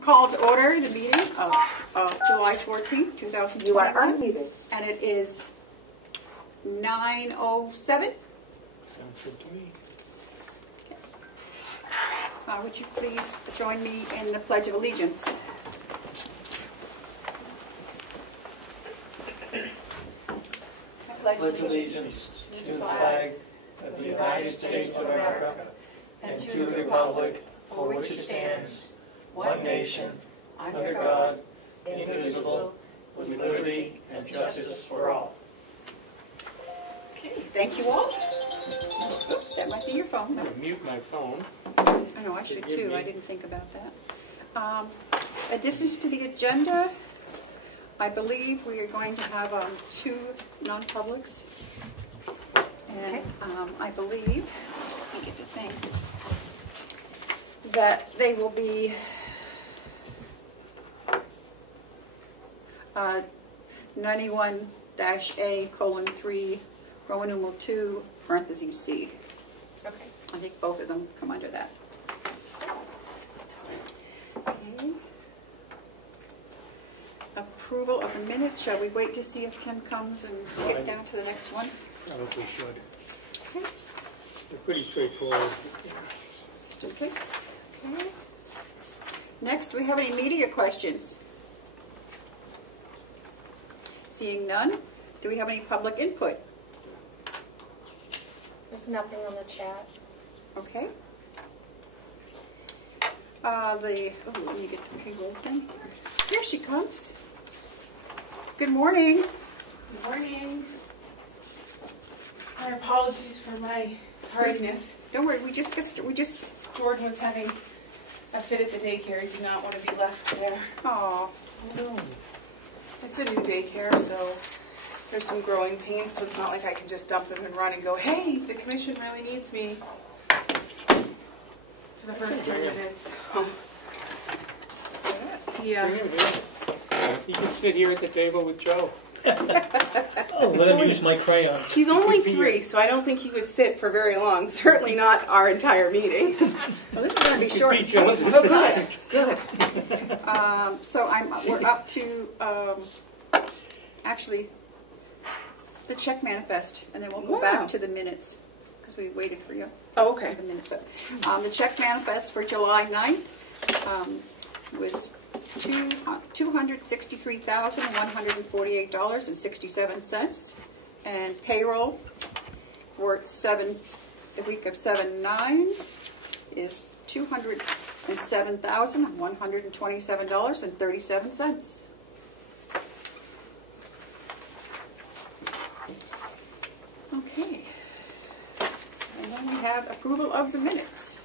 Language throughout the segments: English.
call to order the meeting of July 14th, 2021. You are unmuted. And it is 9:07. Sounds good to me. Would you please join me in the Pledge of Allegiance? I Pledge allegiance to the flag of the United States of America and to the republic for which it stands, one nation, under God, indivisible, with liberty and justice for all. Okay, thank you all. Oops, that might be your phone. I'm going to mute my phone. I know, I should too. I didn't think about that. Additions to the agenda, I believe we are going to have 2 non-publics. And I believe, let me get the thing, that they will be 91-A:3, Roman numeral 2, parentheses C. Okay. I think both of them come under that. Okay. Approval of the minutes. Shall we wait to see if Kim comes and skip down to the next one? Probably should. Okay. They're pretty straightforward. Still good. Okay. Next, do we have any media questions? Seeing none, do we have any public input? There's nothing on the chat. Okay. Let me get the payroll thing. Here she comes. Good morning. Good morning. My apologies for my tardiness. Don't worry, we just Jordan was having a fit at the daycare. He did not want to be left there. Oh, No. It's a new daycare, so there's some growing pains, so it's not like I can just dump him and run and go, hey, the commission really needs me for the first 10 minutes. Yeah. Bring him here. You can sit here at the table with Joe. Oh, let him use my crayons. He's only 3, so I don't think he would sit for very long. Certainly not our entire meeting. well, this is going to be short and Beat Joe's sweet. Oh, good. assistant. Good. So we're up to actually the check manifest, and then we'll go back to the minutes because we waited for you. Oh, okay. The minutes up. The check manifest for July 9th was $263,148.67, and payroll for the week of 7/9 is $207,127.37. Okay, and then we have approval of the minutes.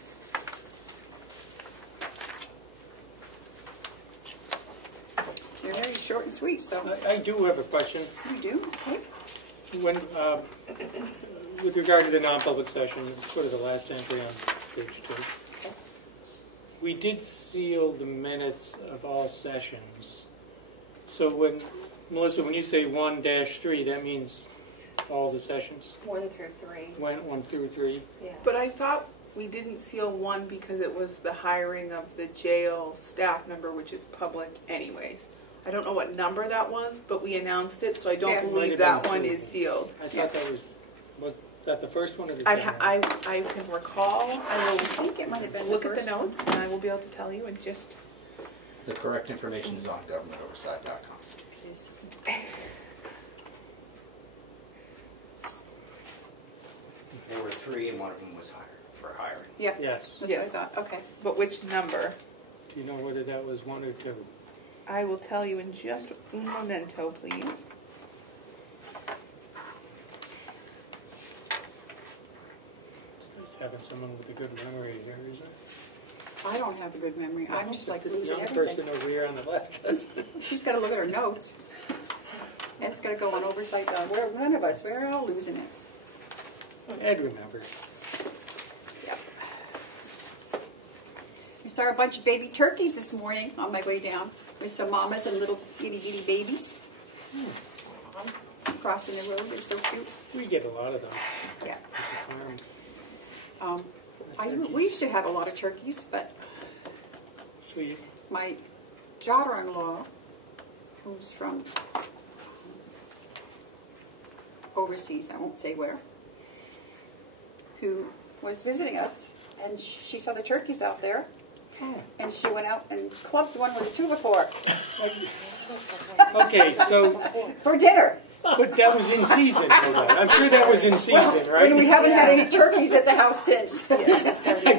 They're very short and sweet, so. I do have a question. You do? Okay. When, with regard to the non-public session, sort of the last entry on page 2, we did seal the minutes of all sessions. So when, Melissa, when you say 1-3, that means all the sessions? 1 through 3. 1 through 3? Yeah. But I thought we didn't seal 1 because it was the hiring of the jail staff member, which is public anyways. I don't know what number that was, but we announced it, so I don't believe that one is sealed. I thought that was that the first one or the I second one? can recall. I think it might have been will the look at the first notes, and I will be able to tell you in just... The correct information is on GovernmentOversite.com. There were 3, and one of them was for hiring. Yeah. Yes. That's what I thought. Okay. But which number? Do you know whether that was 1 or 2? I will tell you in just un momento, please. It's nice having someone with a good memory here, isn't it? I don't have a good memory. I'm just like this losing young everything. person over here on the left does. She's got to look at her notes. And it's got to go on oversight. None of us. We're all losing it. Ed remembers. Yep. I saw a bunch of baby turkeys this morning on my way down. With some mamas and little itty babies. Crossing the road. They're so cute. We get a lot of those. Yeah. At the farm. We used to have a lot of turkeys, but Sweet. my daughter-in-law, who's from overseas, I won't say where, who was visiting us, and she saw the turkeys out there, and she went out and clubbed one with a 2x4 Okay, so, for dinner. but that was in season for that. I'm sure that was in season, right? And we haven't had any turkeys at the house since. I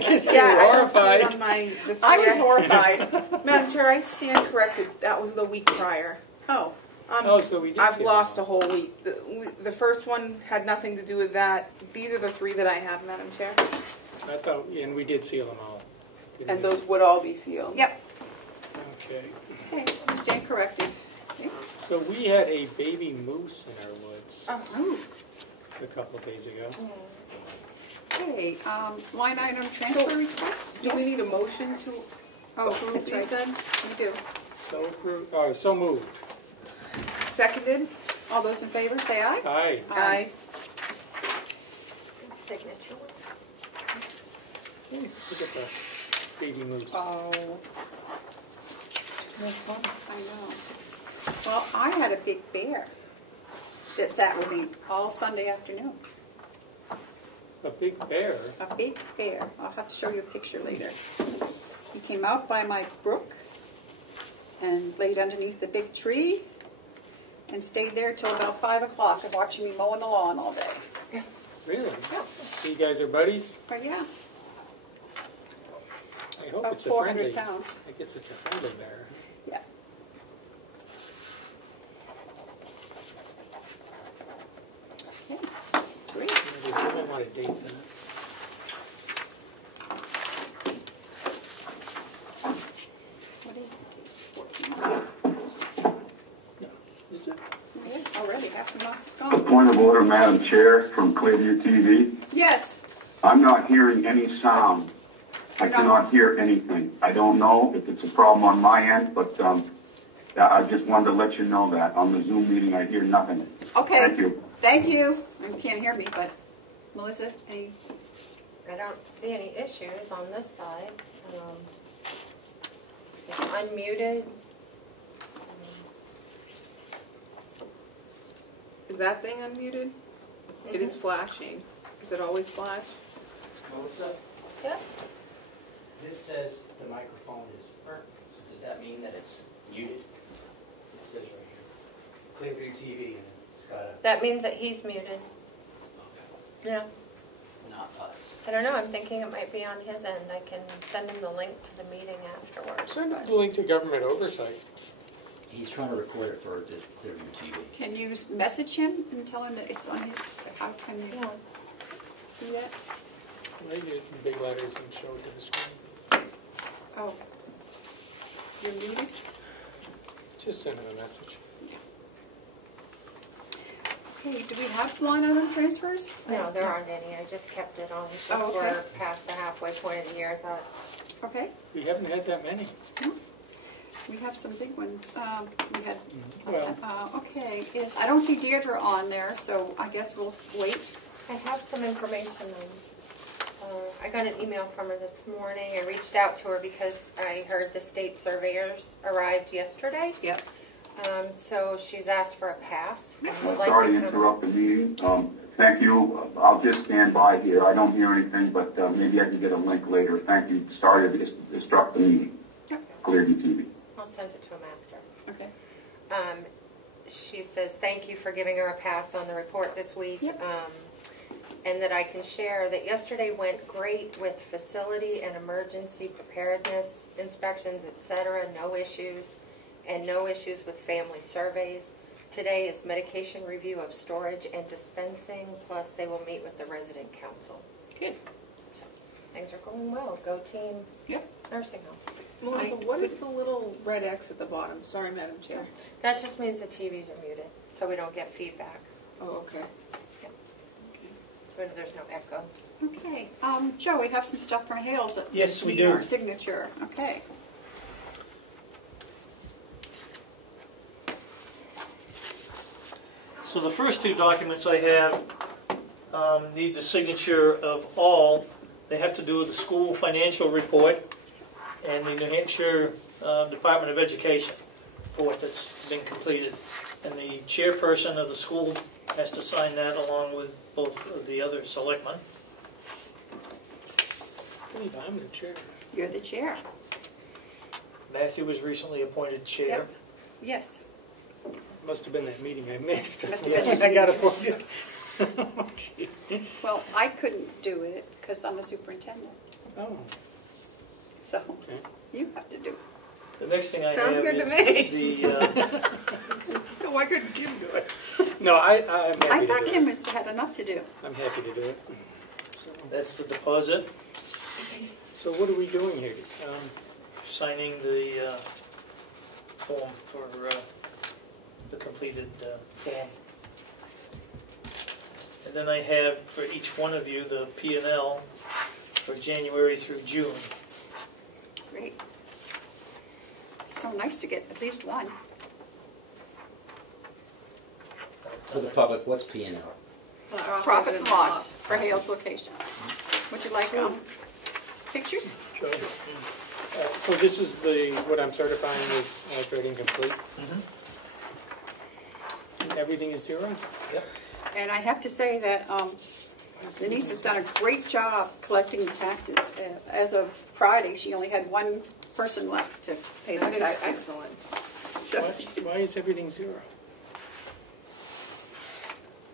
guess you Yeah, were I don't see horrified. it on the I was flyer. horrified. Madam Chair, I stand corrected. That was the week prior. Oh, Oh, so we did I've see lost them. a whole week. The first one had nothing to do with that. These are the 3 that I have, Madam Chair. I thought, and we did seal them all. didn't And we? those would all be sealed. yep. Okay. Okay, you stand corrected. Okay. So we had a baby moose in our woods Ooh. a couple of days ago. Okay, line item transfer request? Do we need a motion to Oh, approve that's these right. then? We do. So moved. Seconded? All those in favor, say aye. Aye. Aye. Signature. Hey, look at that baby moose. Oh. I know. Well, I had a big bear that sat with me all Sunday afternoon. A big bear. A big bear. I'll have to show you a picture later. He came out by my brook and laid underneath the big tree and stayed there till about 5 o'clock and watching me mowing the lawn all day. Really? Yeah. So you guys are buddies? But yeah, I hope about it's a 400 friendly. pounds. I guess it's a friendly bear. Yeah. Okay, great. You really want to date that. What is the date? 14? No. Is it? Yeah, already half the month's A gone. point of order, Madam Chair, from Clearview TV. Yes. I'm not hearing any sound. I You're not- cannot hear anything. I don't know if it's a problem on my end, but I just wanted to let you know that. On the Zoom meeting, I hear nothing. Okay. Thank you. Thank you. You can't hear me, but Melissa, any? I don't see any issues on this side. It's unmuted. Is that thing unmuted? It is flashing. Does it always flash? Melissa, Yep. this says the microphone is burnt. So does that mean that it's muted? It says right here, Clearview TV, and it's got a, That means that he's muted. Yeah. not us. I don't know. I'm thinking it might be on his end. I can send him the link to the meeting afterwards. Send the link to government oversight. He's trying to record it for the Clearview TV. Can you message him and tell him that it's on his? How can you Yeah. do that? Write it in big letters and show it to the screen. Oh, you're muted. Just send him a message. Okay. Do we have line item transfers? No, there aren't any. I just kept it on since Oh, okay. we're past the halfway point of the year. I thought, Okay. We haven't had that many. We have some big ones. We had. Well, Okay. I don't see Deirdre on there, so I guess we'll wait. I have some information on. I got an email from her this morning. I reached out to her because I heard the state surveyors arrived yesterday. Yep. So she's asked for a pass. And would like Sorry to to come. interrupt the meeting. Thank you. I'll just stand by here. I don't hear anything, but maybe I can get a link later. Thank you. Sorry to disrupt the meeting. Yep. Clearview TV. I'll send it to him after. Okay. She says thank you for giving her a pass on the report this week. Yep. And that I can share that yesterday went great with facility and emergency preparedness inspections, etc. No issues, and no issues with family surveys. Today is medication review of storage and dispensing, plus they will meet with the resident council. Good. So things are going well. Go team. Yep. Nursing home. Melissa, what is the little red X at the bottom? Sorry, Madam Chair. That just means the TVs are muted, so we don't get feedback. Oh, okay. So there's no echo. Okay. Joe, we have some stuff from Hales that Yes, we need do. our signature. Okay. So the first 2 documents I have need the signature of all. They have to do with the school financial report. and the New Hampshire Department of Education report that's been completed. And the chairperson of the school has to sign that along with both of the other selectmen. I believe I'm the chair. You're the chair. Matthew was recently appointed chair. Yep. Yes. Must have been that meeting I missed. Must have been I got the appointed. Well, I couldn't do it because I'm a superintendent. Oh, So okay. you have to do it. The next thing I Sounds have good to is me. the Why couldn't Kim do it? No, I'm I happy to thought do Kim it. had enough to do. I'm happy to do it. So, that's the deposit, so what are we doing here? signing the form for the completed form. And then I have for each one of you the P&L for January through June. Great. It's so nice to get at least one. For the public, what's P&L? Profit and loss for Hale's location. Would you like pictures? Sure. So this is what I'm certifying is grading complete. Everything is zero? Yep. And I have to say that Denise has done a great job collecting the taxes. As of Friday, she only had one person left to pay the That is taxes. excellent. So, Why is everything zero?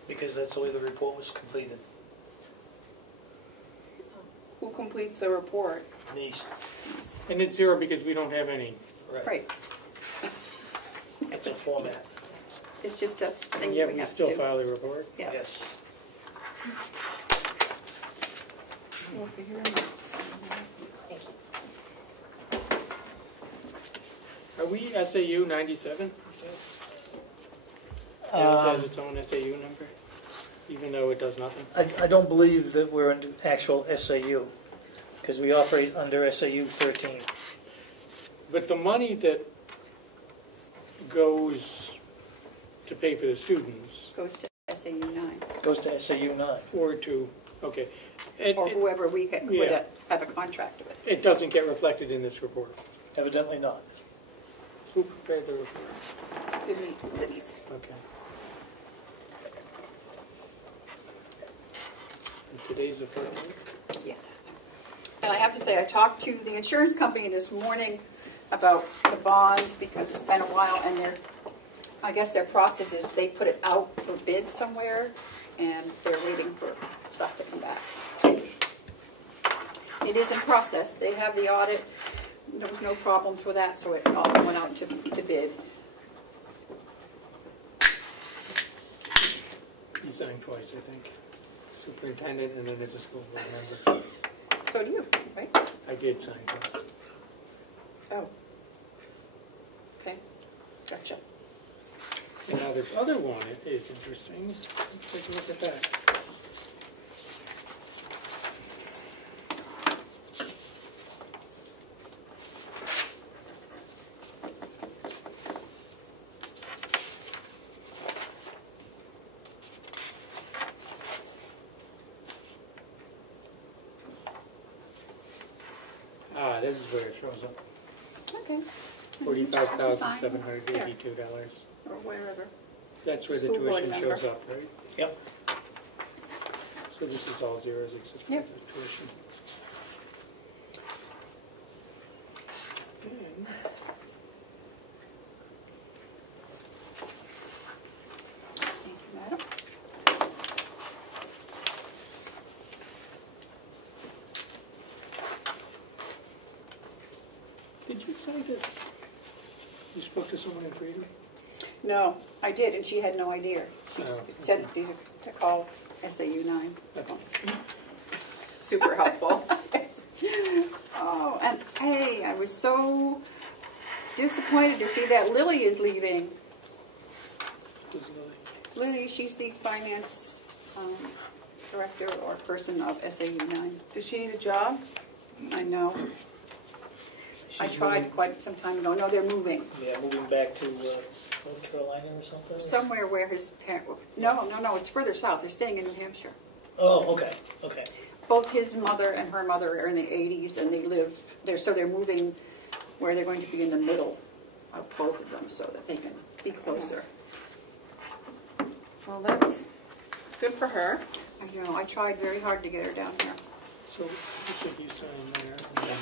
Because that's the way the report was completed. Who completes the report? Denise. And it's zero because we don't have any. right. It's a format. It's just a thing And yet we we have to still do. file the report? Yeah. Yes. Well, see here. Are we SAU 97? Hales has its own SAU number, even though it does nothing? I don't believe that we're under actual SAU, because we operate under SAU 13. But the money that goes to pay for the students, Goes to SAU 9. Goes to SAU 9. or to, okay, Or whoever we would Yeah. have a contract with. it doesn't get reflected in this report. Evidently not. Who prepared the report? Denise. Okay. And today's the 14th? Yes. And I have to say, I talked to the insurance company this morning about the bond because it's been a while, and I guess their process is they put it out for bid somewhere, and they're waiting for stuff to come back. It is in process. They have the audit. There was no problems with that, so it all went out to bid. You signed twice, I think. Superintendent, and then there's a school board member. So do you, right? I did sign twice. Oh. Okay. Gotcha. And now this other one is interesting. Let's take a look at that. This is where it shows up. Okay. $45,782. Or wherever. That's where the School board tuition member. shows up, right? Yep. So this is all zeros except for Yep. the tuition. And Thank you, madam. did you say that you spoke to someone in Freedom? No, I did, and she had no idea. She Oh, said to call SAU 9. Okay. Super helpful. Oh, and hey, I was so disappointed to see that Lily is leaving. Who's Lily? Lily, she's the finance director or person of SAU 9. Does she need a job? I know. I tried quite some time ago. No, they're moving. Yeah, moving back to North Carolina or something? Somewhere where his parent... No, it's further south. They're staying in New Hampshire. Oh, okay. both his mother and her mother are in the 80s, and they live there, so they're moving where they're going to be in the middle of both of them so that they can be closer. Well, that's good for her. I know, I tried very hard to get her down here. So which of you sign there? And then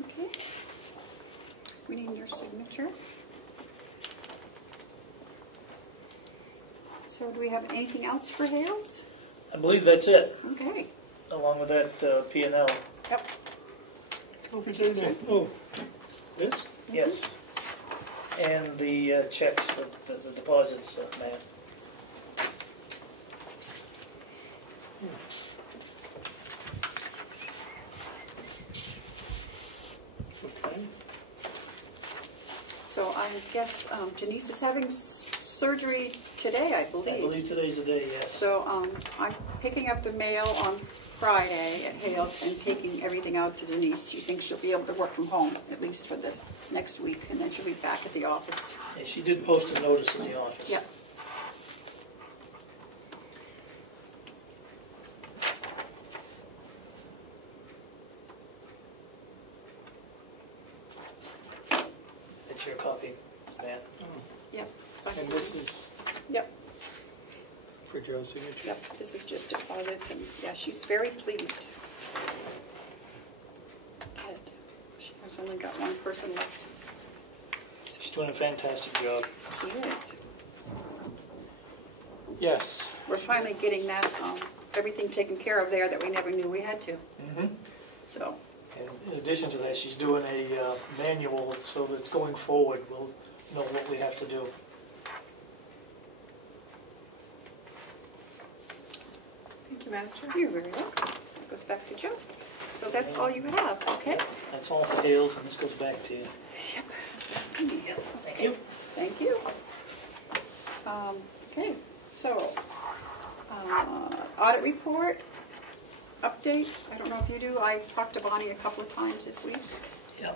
Okay. We need your signature. So do we have anything else for Hales? I believe that's it, Okay. along with that P&L. Yep. oh, this? Yes. And the checks, the deposits, Matt. Okay. So I guess Denise is having surgery today, I believe. I believe today's the day, yes. So I'm picking up the mail on Friday at Hales and taking everything out to Denise. She thinks she'll be able to work from home, at least for the next week, and then she'll be back at the office. And she did post a notice in the office. Yep. It's your copy, Matt. Yep. So I And can- this is Yep. for Joe's signature? Yep. This is just deposits, and yeah, she's very pleased. Good. She has only got one person left. She's doing a fantastic job. She is. Yes. We're finally getting that everything taken care of there that we never knew we had to. Mm-hmm. So. And in addition to that, she's doing a manual so that going forward we'll know what we have to do. Thank you, Madam Chair. You're very welcome. That goes back to Joe. So that's all you have, okay? That's all for Hales, and this goes back to you. Yep. Back to me. Thank you. Thank you. Okay, so audit report, update. I don't know if you do. I talked to Bonnie a couple of times this week. Yeah,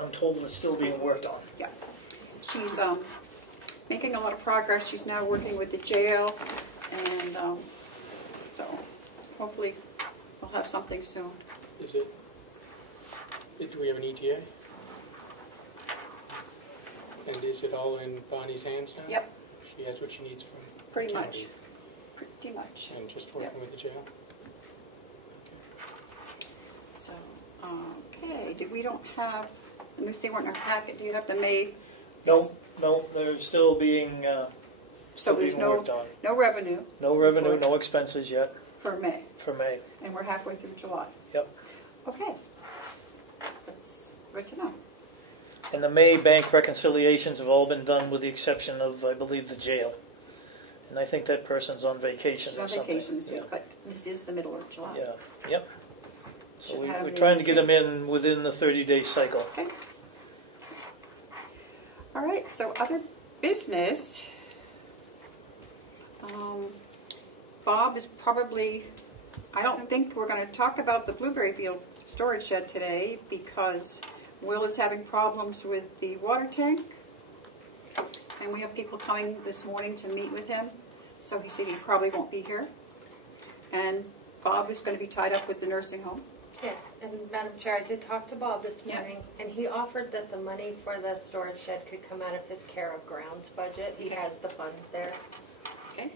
I'm told it's still being worked on. Yeah. She's making a lot of progress. She's now working with the jail, and so hopefully we'll have something soon. Is it? Do we have an ETA? And is it all in Bonnie's hands now? Yep, She has what she needs from pretty the much. county Pretty much. and just working Yep. with the jail? So, okay, we don't have, at least they weren't in our packet, do you have the May? No, they're still being So there's worked on. no revenue No revenue, no expenses yet for May, for May. and we're halfway through July. Yep. Okay, that's good to know. And the May bank reconciliations have all been done with the exception of, I believe, the jail. And I think that person's on vacation She's or on something. vacation this Yeah. week, but this is the middle of July. Yeah, yep. So Should we're have trying to the- get them in within the 30-day cycle. Okay. All right, so other business. Bob is probably, I don't think we're going to talk about the blueberry field storage shed today because Will is having problems with the water tank. And we have people coming this morning to meet with him. So he said he probably won't be here. And Bob is going to be tied up with the nursing home. Yes, and Madam Chair, I did talk to Bob this Yeah. morning, and he offered that the money for the storage shed could come out of his Carroll grounds budget. He has the funds there. Okay.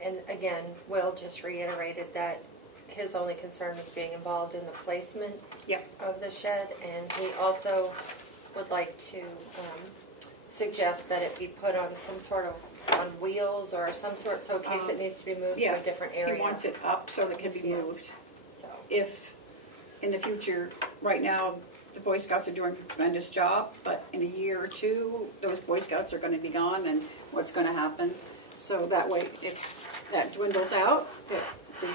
And again, Will just reiterated that his only concern was being involved in the placement Yep. of the shed, and he also would like to suggest that it be put on some sort of, on wheels or some sort, so in case it needs to be moved to a different area. He wants it up so it can be Yeah. moved. So, If in the future, right now, the Boy Scouts are doing a tremendous job, but in a year or two, those Boy Scouts are going to be gone, and what's going to happen? So that way, if that dwindles out, the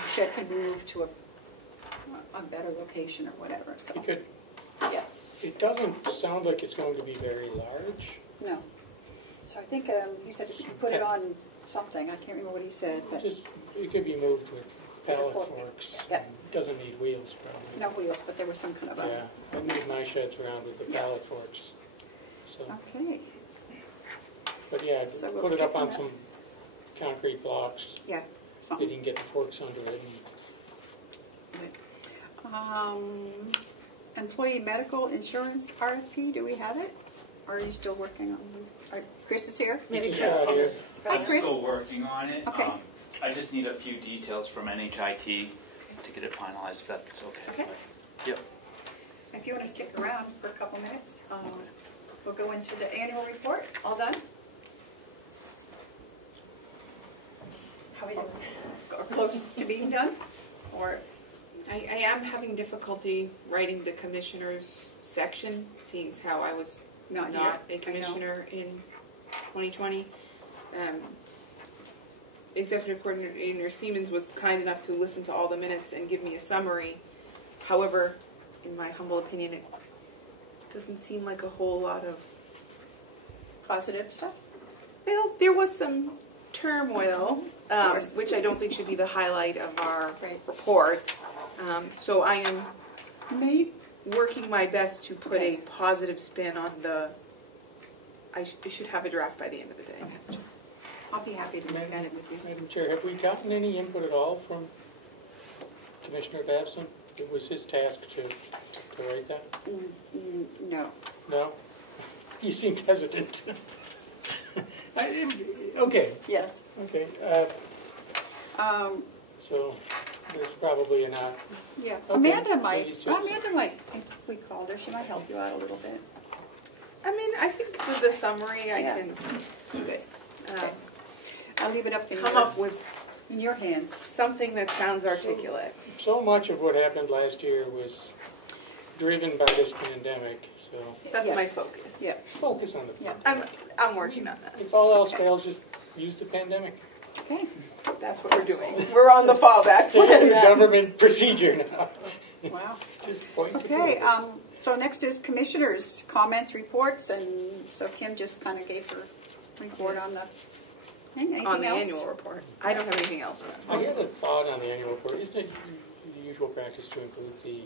shed can be moved to a better location or whatever, so, It could, yeah, it doesn't sound like it's going to be very large. no. So I think he said if you could put it on something, I can't remember what he said, but, Just, it could be moved with pallet forks. Yep. Doesn't need wheels, probably. No wheels, but there was some kind of a... Yeah, I moved my sheds around with the pallet forks. So, Okay, but yeah, So we'll put it skip up on on that. some concrete blocks. yeah. They something. didn't get the forks under it. Employee medical insurance RFP, do we have it? Or are you still working on it? Chris is here? Maybe Just Chris out can- here. Hi, I'm Chris. still working on it. Okay. I just need a few details from NHIT to get it finalized, if that's okay. Okay. Yep. If you want to stick around for a couple minutes, we'll go into the annual report. All done? How are we doing? Or close to being done? Or, I am having difficulty writing the commissioners section, seeing as how I was Not not here. a I know. commissioner in 2020. Executive Coordinator Siemens was kind enough to listen to all the minutes and give me a summary. However, in my humble opinion, it doesn't seem like a whole lot of... positive stuff? Well, there was some turmoil, course. which I don't think should be the highlight of our Right. report. So I am Me? working my best to put Okay. a positive spin on the... I should have a draft by the end of the day. I'll be happy to look at it with you. Madam Chair, have we gotten any input at all from Commissioner Babson? It was his task to write that? No. No? You seemed hesitant. Okay, Yes. okay. So there's probably a not. Yeah. Okay, Amanda might, please just- if we called her, she might help you out a little bit. I mean, I think with the summary, I Yeah. can Good. Okay. I'll leave it up in come up with in your hands. something that sounds articulate. So much of what happened last year was driven by this pandemic, so That's Yeah. my focus. Yeah. focus on the Yeah. I'm working on that. If all else fails, just use the pandemic. Okay. That's what we're doing. We're on the fallback plan. Standard then. government procedure now. Wow. Just point to Okay, it. so next is commissioners' comments, reports, and so Kim just kind of gave her report on the thing. Anything On the else? annual report. I don't have anything else. I had a thought on the annual report. Isn't it the usual practice to include the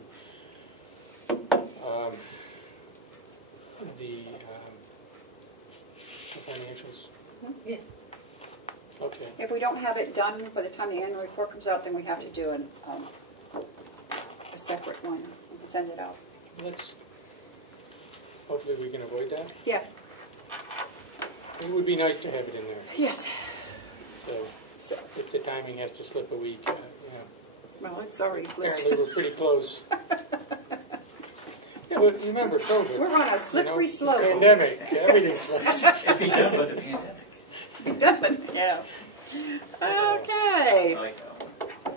financials? Yeah. Okay. If we don't have it done by the time the annual report comes out, then we have to do a separate one and send it out. Let's, hopefully we can avoid that. Yeah. It would be nice to have it in there. Yes. So if the timing has to slip a week, Well, it's already slipped. apparently we're pretty close. Yeah, but remember COVID. We're on a slippery slope. Pandemic, everything slips. Should be done with the pandemic. Be done. Yeah. Okay. I like that one.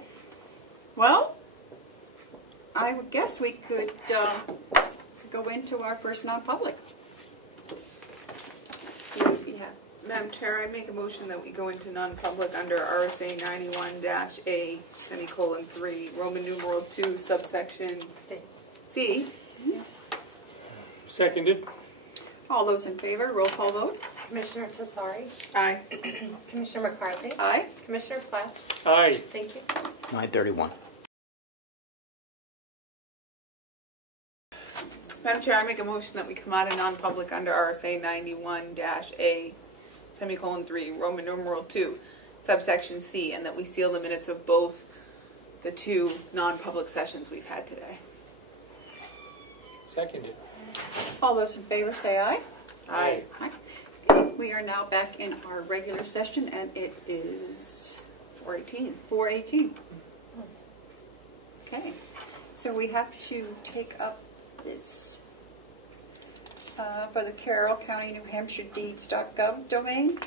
Well, I would guess we could go into our first non-public. Yeah. Madam Chair, I make a motion that we go into non-public under RSA 91-A, semicolon 3, Roman numeral 2, subsection C. Seconded. All those in favor, roll call vote. Commissioner Tesari, Aye. Commissioner McCarthy, Aye. Commissioner Platt, Aye. thank you. 9:31. Madam Chair, I make a motion that we come out of non-public under RSA 91-A, semicolon 3, Roman numeral 2, subsection C, and that we seal the minutes of both the two non-public sessions we've had today. Seconded. All those in favor say aye. Aye. Aye. Okay, we are now back in our regular session, and it is 4:18. 4:18. Okay, so we have to take up this for the Carroll County, New Hampshire deeds.gov domain.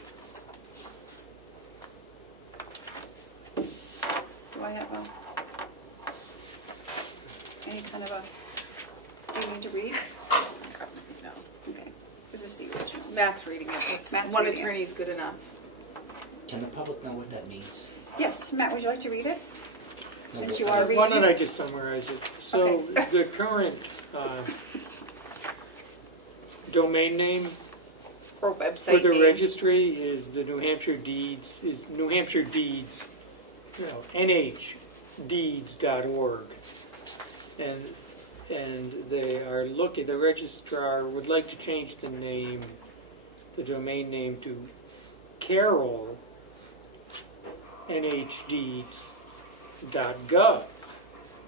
Do I have any kind of a thing to read? No. Okay, this is the original. Matt's reading it. Matt's One reading it. attorney is good enough. Can the public know what that means? Yes, Matt, would you like to read it? Since you No, are Why reading don't I it. just summarize it? So the current domain name Or for website the name. registry is the New Hampshire Deeds, NH nhdeeds.org. And they are looking, the registrar would like to change the name, the domain name to Carroll, nhdeeds.gov.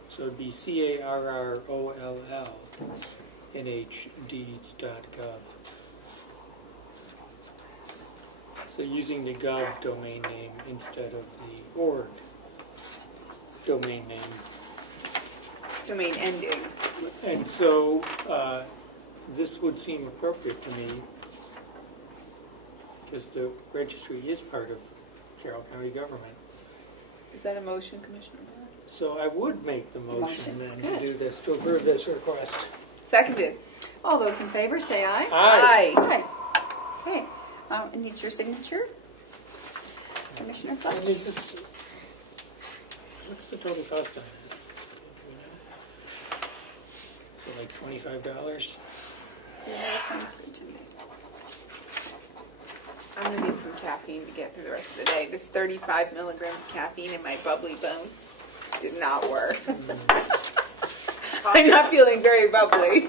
So it'd be CARROLL, nhdeeds.gov. So using the gov domain name instead of the org domain name. Domain ending. And so this would seem appropriate to me because the registry is part of Carroll County government. Is that a motion, Commissioner? So I would make the motion then to Good. do this, to approve this request. Seconded. All those in favor say aye. Aye. Aye. Okay. It needs your signature. Commissioner And Fletch. is this, what's the total cost on that? So like $25? Yeah, that sounds good to me. I'm going to need some caffeine to get through the rest of the day. This 35 milligrams of caffeine in my bubbly bones did not work. I'm not feeling very bubbly.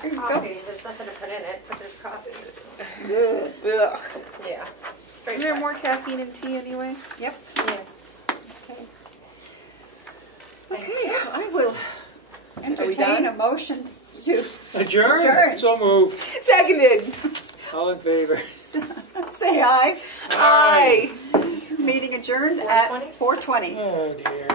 There's coffee. There's nothing to put in it, but there's coffee. Ugh. Yeah. Straight Is there back. more caffeine in tea anyway? Yep. Yes. Okay, I will entertain done? a motion to Adjourn? Adjourn. So moved. Seconded. All in favor? say aye. Aye. Meeting adjourned at 4:20? 4:20. Oh dear.